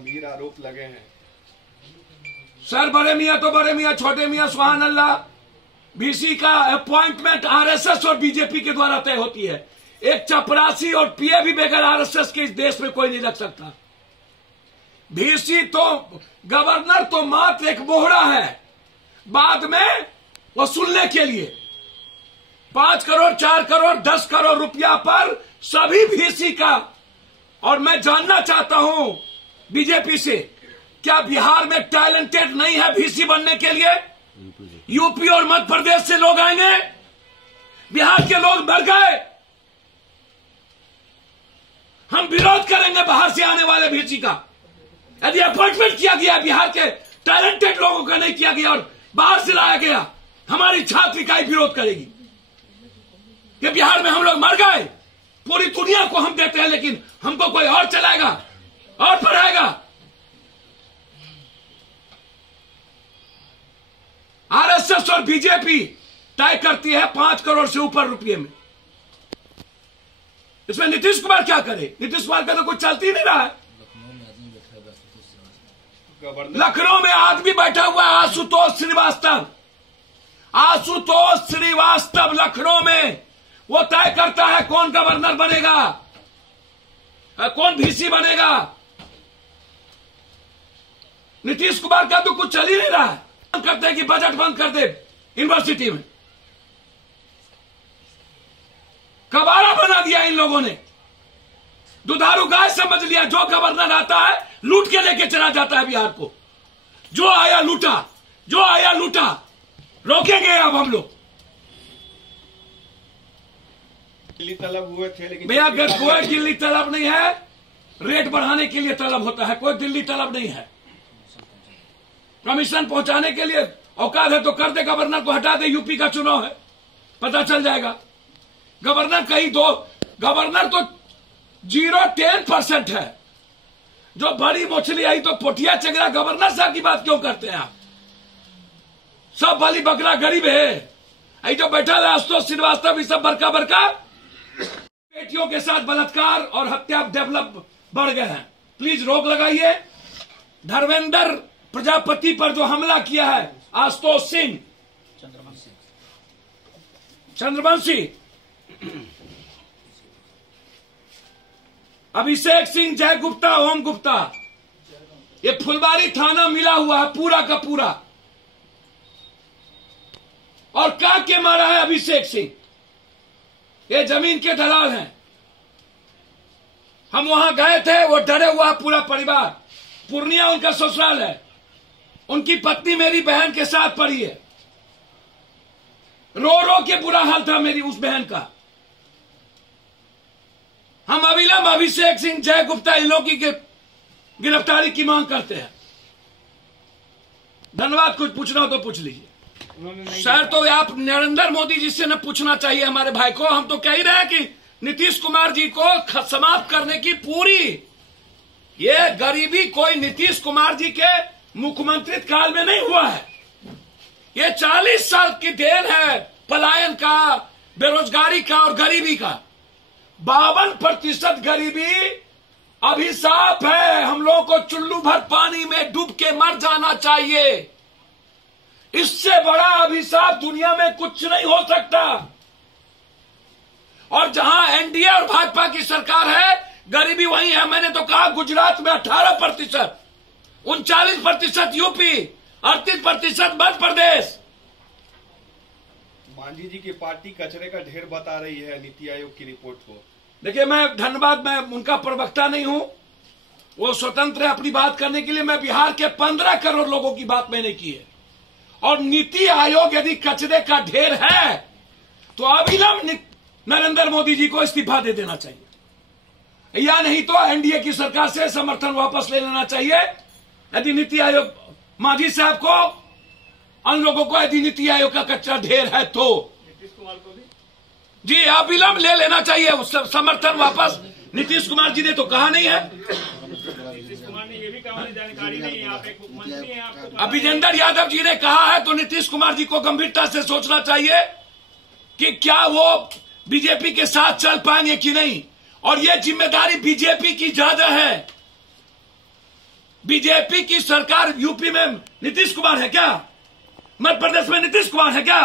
गंभीर आरोप लगे हैं। सर बड़े मियाँ तो बड़े मियाँ, छोटे मियाँ सुभान अल्लाह। बीसी का अपॉइंटमेंट आरएसएस और बीजेपी के द्वारा तय होती है। एक चपरासी और पीए भी बगैर आरएसएस के इस देश में कोई नहीं रख सकता। बीसी तो गवर्नर तो मात्र एक मोहरा है, बाद में वसूलने के लिए 5 करोड़ 4 करोड़ 10 करोड़ रुपया पर सभी बीसी का। और मैं जानना चाहता हूं बीजेपी से, क्या बिहार में टैलेंटेड नहीं है बीसी बनने के लिए? यूपी और मध्य प्रदेश से लोग आएंगे, बिहार के लोग बढ़ गए। हम विरोध करेंगे बाहर से आने वाले बीसी का। यदि अपॉइंटमेंट किया गया बिहार के टैलेंटेड लोगों का नहीं किया गया और बाहर से लाया गया, हमारी छात्र इकाई विरोध करेगी कि बिहार में हम लोग मर गए। पूरी दुनिया को हम देते हैं लेकिन हमको कोई और चलाएगा और पढ़ाएगा। आरएसएस और बीजेपी तय करती है 5 करोड़ से ऊपर रुपये में। इसमें नीतीश कुमार क्या करे? नीतीश कुमार का तो कुछ चलती ही नहीं रहा है। लखनऊ में आदमी बैठा हुआ है, आशुतोष श्रीवास्तव। आशुतोष श्रीवास्तव लखनऊ में वो तय करता है कौन गवर्नर बनेगा, कौन वीसी बनेगा। नीतीश कुमार का तो कुछ चल ही नहीं रहा है। करते हैं कि बजट बंद कर दे यूनिवर्सिटी में। कबाड़ा बना दिया इन लोगों ने, दुधारू गाय समझ लिया। जो गवर्नर आता है लूट के लेके चला जाता है बिहार को। जो आया लूटा, जो आया लूटा। रोकेंगे अब हम लोग। दिल्ली तलब हुए थे लेकिन भैया कोई दिल्ली तलब नहीं है। रेट बढ़ाने के लिए तलब होता है, कोई दिल्ली तलब नहीं है। कमीशन पहुंचाने के लिए औकात है तो कर दे, गवर्नर को हटा दे। यूपी का चुनाव है, पता चल जाएगा। गवर्नर कहीं दो, गवर्नर तो 0-10% है। जो बड़ी मछली आई तो पोटिया चगरा, गवर्नर साहब की बात क्यों करते हैं आप? सब बली बकरा गरीब है। आई जो बैठा है आशुतोष श्रीवास्तव, ये सब बड़का बड़का बेटियों के साथ बलात्कार और हत्या डेवलप बढ़ गए हैं। प्लीज रोक लगाइए। धर्मेंद्र प्रजापति पर जो हमला किया है आशुतोष सिंह चंद्रवंशी, अभिषेक सिंह, जय गुप्ता, ओम गुप्ता, ये फुलबारी थाना मिला हुआ है पूरा का पूरा। और का के मारा है अभिषेक सिंह, ये जमीन के दलाल हैं। हम वहां गए थे, वो डरे हुआ पूरा परिवार। पूर्णिया उनका ससुराल है, उनकी पत्नी मेरी बहन के साथ पड़ी है। रो रो के बुरा हाल था मेरी उस बहन का। हम अविलंब अभिषेक सिंह, जय गुप्ता, इन लोगों की गिरफ्तारी की मांग करते हैं। धन्यवाद। कुछ पूछना हो तो पूछ लीजिए। सर तो आप नरेंद्र मोदी जी से न पूछना चाहिए हमारे भाई को। हम तो कह ही रहे हैं कि नीतीश कुमार जी को समाप्त करने की पूरी ये गरीबी कोई नीतीश कुमार जी के मुख्यमंत्री काल में नहीं हुआ है। ये 40 साल की देन है पलायन का, बेरोजगारी का और गरीबी का। 52% गरीबी अभिशाप है। हम लोगों को चुल्लू भर पानी में डूब के मर जाना चाहिए। इससे बड़ा अभिशाप दुनिया में कुछ नहीं हो सकता। और जहां एनडीए और भाजपा की सरकार है, गरीबी वही है। मैंने तो कहा गुजरात में 18%, 39% यूपी, 38% मध्य प्रदेश। मांझी जी की पार्टी कचरे का ढेर बता रही है नीति आयोग की रिपोर्ट को। देखिए मैं उनका प्रवक्ता नहीं हूं, वो स्वतंत्र है अपनी बात करने के लिए। मैं बिहार के 15 करोड़ लोगों की बात मैंने की है। और नीति आयोग यदि कचरे का ढेर है तो अविलंब नरेंद्र मोदी जी को इस्तीफा दे देना चाहिए, या नहीं तो एनडीए की सरकार से समर्थन वापस ले लेना चाहिए। यदि नीति आयोग मांझी साहब को, उन लोगों को यदि नीति आयोग का कचरा ढेर है तो नीतीश कुमार को भी जी अविलंब ले लेना चाहिए उस समर्थन वापस। नीतीश कुमार जी ने तो कहा नहीं है। नीतीश कुमार ने ये भी कहा जानकारी नहीं है, आप एक मुख्यमंत्री हैं, आपको अभिजेंद्र यादव जी ने कहा है तो नीतीश कुमार जी को गंभीरता से सोचना चाहिए कि क्या वो बीजेपी के साथ चल पाएंगे कि नहीं। और ये जिम्मेदारी बीजेपी की ज्यादा है। बीजेपी की सरकार यूपी में नीतीश कुमार है क्या? मध्य प्रदेश में नीतीश कुमार है क्या?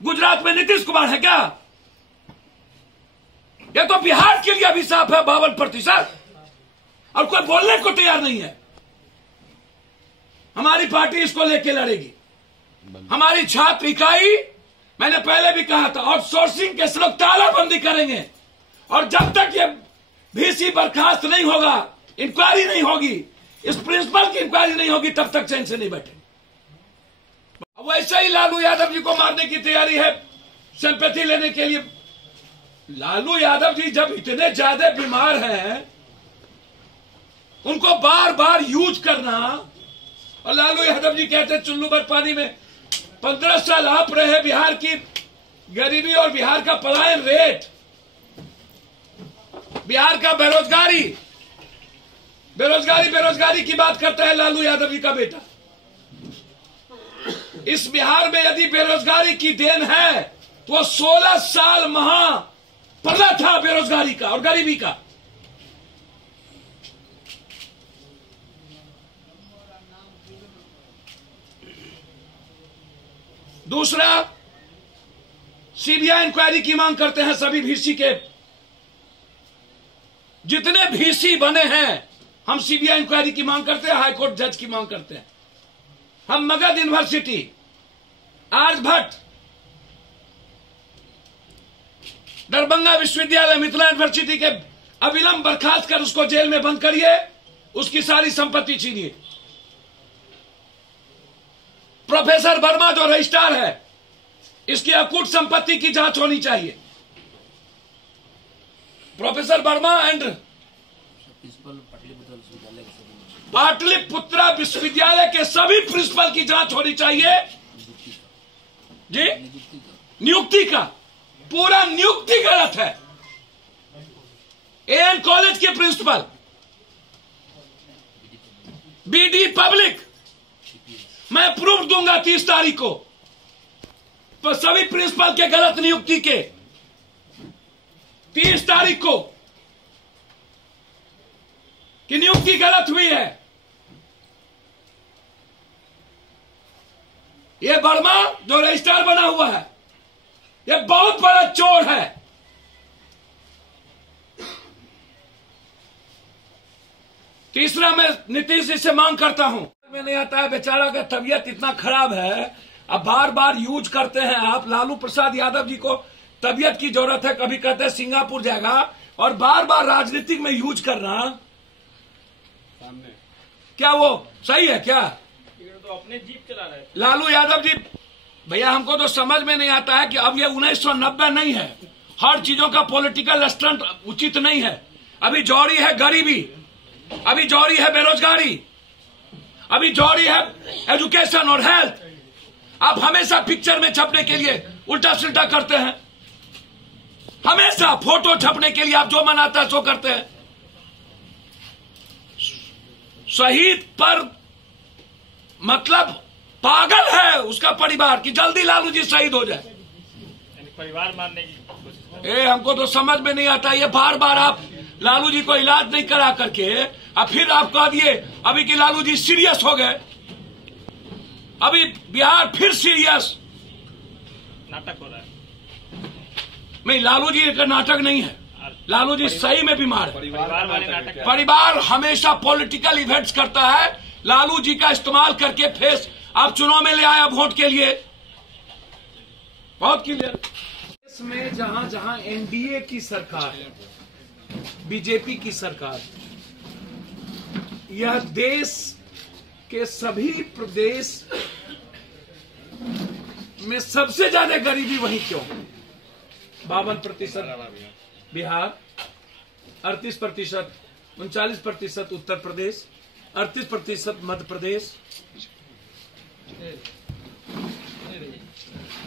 गुजरात में नीतीश कुमार है क्या? ये तो बिहार के लिए भी साफ है 52%, और कोई बोलने को तैयार नहीं है। हमारी पार्टी इसको लेके लड़ेगी। हमारी छात्र इकाई, मैंने पहले भी कहा था, आउटसोर्सिंग के लोग तालाबंदी करेंगे, और जब तक ये VC बर्खास्त नहीं होगा, इंक्वायरी नहीं होगी, इस प्रिंसिपल की इंक्वायरी नहीं होगी, तब तक चैन से नहीं बैठे। वैसे ही लालू यादव जी को मारने की तैयारी है सिंपैथी लेने के लिए। लालू यादव जी जब इतने ज्यादा बीमार हैं, उनको बार बार यूज करना, और लालू यादव जी कहते हैं चुल्लू भर पानी में 15 साल आप रहे। बिहार की गरीबी और बिहार का पलायन रेट, बिहार का बेरोजगारी की बात करता है लालू यादव जी का बेटा। इस बिहार में यदि बेरोजगारी की देन है तो 16 साल महापर्दा था बेरोजगारी का और गरीबी का। दूसरा, CBI इंक्वायरी की मांग करते हैं सभी VC के। जितने VC बने हैं, हम CBI इंक्वायरी की मांग करते हैं, हाईकोर्ट जज की मांग करते हैं। हम मगध यूनिवर्सिटी, आर्यभट्ट, दरभंगा विश्वविद्यालय, मिथिला यूनिवर्सिटी के अविलंब बर्खास्त कर उसको जेल में बंद करिए, उसकी सारी संपत्ति छीनिए। प्रोफेसर वर्मा जो रजिस्ट्रार है, इसकी अकूट संपत्ति की जांच होनी चाहिए। प्रोफेसर वर्मा एंड पाटलिपुत्रा विश्वविद्यालय के सभी प्रिंसिपल की जांच होनी चाहिए जी। नियुक्ति का पूरा नियुक्ति गलत है। AN कॉलेज के प्रिंसिपल, BD पब्लिक, मैं प्रूफ दूंगा 30 तारीख को, पर सभी प्रिंसिपल के गलत नियुक्ति के 30 तारीख को कि नियुक्ति गलत हुई है। ये वर्मा जो रजिस्ट्रार बना हुआ है, ये बहुत बड़ा चोर है। तीसरा, मैं नीतीश जी से मांग करता हूं, में नहीं आता है, बेचारा का तबीयत इतना खराब है, अब बार बार यूज करते हैं आप। लालू प्रसाद यादव जी को तबीयत की जरूरत है, कभी कहते हैं सिंगापुर जाएगा, और बार बार राजनीतिक में यूज करना क्या वो सही है क्या? तो अपने जीप चला रहे हैं लालू यादव जी। भैया, हमको तो समझ में नहीं आता है कि अब ये 1990 नहीं है, हर चीजों का पॉलिटिकल स्टंट उचित नहीं है। अभी जौरी है गरीबी, अभी जौरी है बेरोजगारी, अभी जौरी है एजुकेशन और हेल्थ। आप हमेशा पिक्चर में छपने के लिए उल्टा सुल्टा करते हैं, हमेशा फोटो छपने के लिए आप जो मन आता है सो करते हैं। शहीद पर मतलब पागल है उसका परिवार कि जल्दी लालू जी शहीद हो जाए। परिवार मारने की कोशिश। हमको तो समझ में नहीं आता, ये बार बार आप लालू जी को इलाज नहीं करा करके अब फिर आप कह दिए अभी कि लालू जी सीरियस हो गए। अभी बिहार फिर सीरियस नाटक हो रहा है। नहीं, लालू जी का नाटक नहीं है, लालू जी सही में बीमार है। परिवार वाले नाटक। परिवार हमेशा पॉलिटिकल इवेंट्स करता है, लालू जी का इस्तेमाल करके फेस आप चुनाव में ले आया वोट के लिए। बहुत क्लियर। इसमें जहां जहां NDA की सरकार है, बीजेपी की सरकार, यह देश के सभी प्रदेश में सबसे ज्यादा गरीबी वहीं क्यों? 52% बिहार, 38%, 39% उत्तर प्रदेश, 38% मध्य प्रदेश,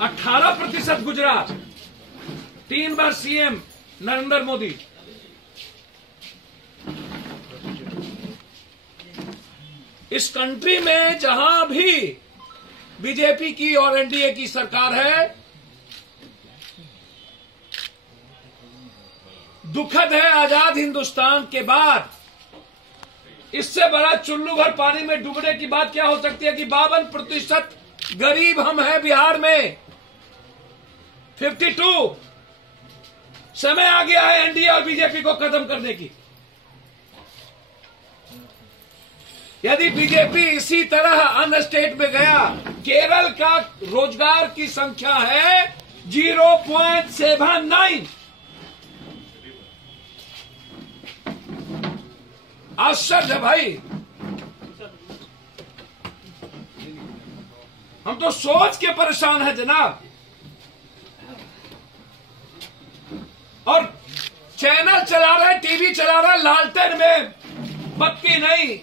18% गुजरात, 3 बार CM नरेंद्र मोदी। इस कंट्री में जहां भी बीजेपी की और NDA की सरकार है, दुखद है, आजाद हिंदुस्तान के बाद इससे बड़ा चुल्लू भर पानी में डूबने की बात क्या हो सकती है कि 52% गरीब हम हैं बिहार में। 52 समय आ गया है एनडीए और बीजेपी को खत्म करने की। यदि बीजेपी इसी तरह अन्य स्टेट में गया, केरल का रोजगार की संख्या है 0.79। आश्चर्य भाई, हम तो सोच के परेशान हैं जनाब। और चैनल चला रहे, टीवी चला रहे, लालटेन में बत्ती नहीं।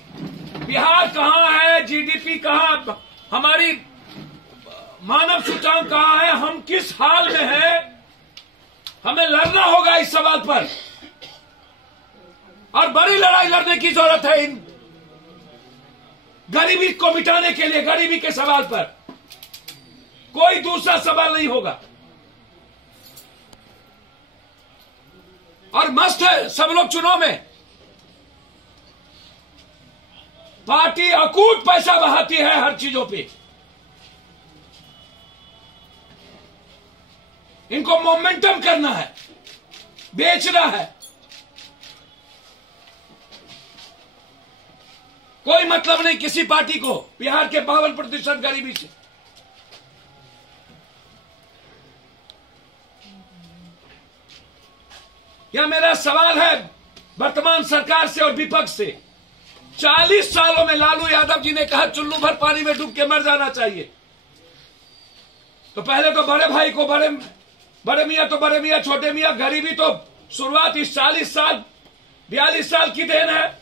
बिहार कहां है, जीडीपी कहां, हमारी मानव सूचकांक कहां है, हम किस हाल में हैं, हमें लड़ना होगा इस सवाल पर। और बड़ी लड़ाई लड़ने की जरूरत है इन गरीबी को मिटाने के लिए। गरीबी के सवाल पर कोई दूसरा सवाल नहीं होगा। और मस्त है सब लोग चुनाव में, पार्टी अकूट पैसा बहाती है हर चीजों पे। इनको मोमेंटम करना है, बेचना है। कोई मतलब नहीं किसी पार्टी को बिहार के 52% गरीबी से। यह मेरा सवाल है वर्तमान सरकार से और विपक्ष से। 40 सालों में लालू यादव जी ने कहा चुल्लू भर पानी में डूब के मर जाना चाहिए। तो पहले तो बड़े भाई को बड़े मियां तो बड़े मियां, छोटे मियां। गरीबी तो शुरुआत इस 40 साल 42 साल की देन है।